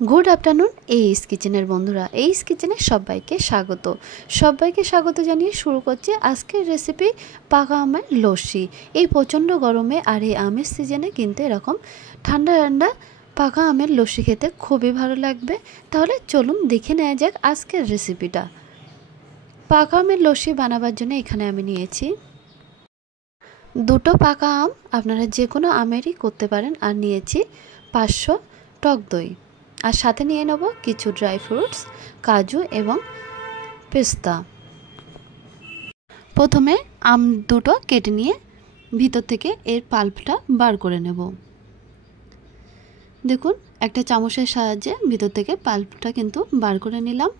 Good afternoon এইস কিচেনের বন্ধুরা, এইস কিচেনে সবাইকে স্বাগত জানিয়ে শুরু করছি আজকের রেসিপি পাকা আমের লস্যি। এই প্রচণ্ড গরমে আর এই আমের সিজনে কিন্তু এরকম ঠান্ডা ঠান্ডা পাকা আমের লস্যি খেতে খুবই ভালো লাগবে। তাহলে চলুন দেখে নেওয়া যাক আজকের রেসিপিটা। পাকা আমের লস্যি বানাবার জন্য এখানে আমি নিয়েছি দুটো পাকা আম, আপনারা যে কোনো আমেরই করতে পারেন। আর নিয়েছি 500 টক দই, আর সাথে নিয়ে নেব কিছু ড্রাই ফ্রুটস, কাজু এবং পেস্তা। প্রথমে আম দুটো কেটে নিয়ে ভিতর থেকে এর পাল্পটা বার করে নেব। দেখুন, একটা চামচের সাহায্যে ভিতর থেকে পাল্পটা কিন্তু বার করে নিলাম।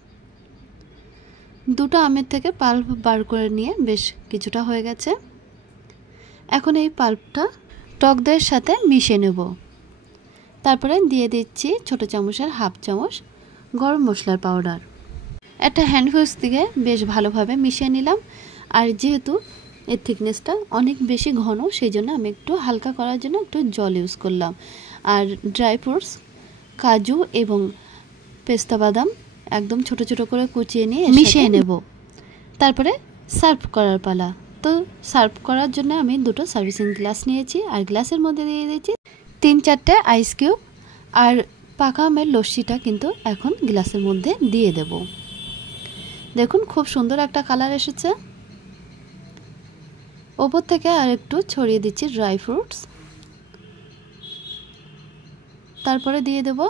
দুটো আমের থেকে পাল্প বার করে নিয়ে বেশ কিছুটা হয়ে গেছে। এখন এই পাল্পটা টক দইয়ের সাথে মিশিয়ে নেব। তারপরে দিয়ে দিচ্ছি ছোটো চামচের হাফ চামচ গরম মশলার পাউডার। একটা হ্যান্ড হুইস্ক থেকে বেশ ভালোভাবে মিশিয়ে নিলাম। আর যেহেতু এর থিকনেসটা অনেক বেশি ঘন, সেই জন্য আমি একটু হালকা করার জন্য একটু জল ইউজ করলাম। আর ড্রাই ফ্রুটস, কাজু এবং পেস্তা বাদাম একদম ছোট ছোট করে কুচিয়ে নিয়ে মিশিয়ে নেব। তারপরে সার্ভ করার পালা। তো সার্ভ করার জন্য আমি দুটো সার্ভিসিং গ্লাস নিয়েছি, আর গ্লাসের মধ্যে দিয়ে দিয়েছি 3-4টে আইস কিউব। আর পাকা আমের লস্যিটা কিন্তু এখন গ্লাসের মধ্যে দিয়ে দেব। দেখুন, খুব সুন্দর একটা কালার এসেছে। ওপর থেকে আর একটু ছড়িয়ে দিচ্ছি ড্রাই ফ্রুটস। তারপরে দিয়ে দেব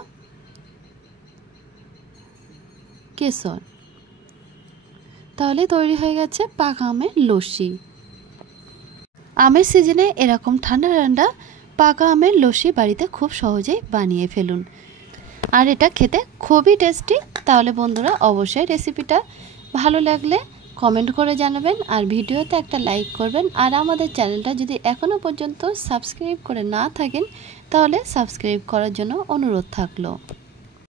কেশর। তাহলে তৈরি হয়ে গেছে পাকা আমের লস্যি। আমের সিজনে এরকম ঠান্ডা ঠান্ডা পাকা আমের লস্যি বাড়িতে খুব সহজেই বানিয়ে ফেলুন, আর এটা খেতে খুবই টেস্টি। তাহলে বন্ধুরা, অবশ্যই রেসিপিটা ভালো লাগলে কমেন্ট করে জানাবেন, আর ভিডিওতে একটা লাইক করবেন। আর আমাদের চ্যানেলটা যদি এখনও পর্যন্ত সাবস্ক্রাইব করে না থাকেন, তাহলে সাবস্ক্রাইব করার জন্য অনুরোধ থাকলো।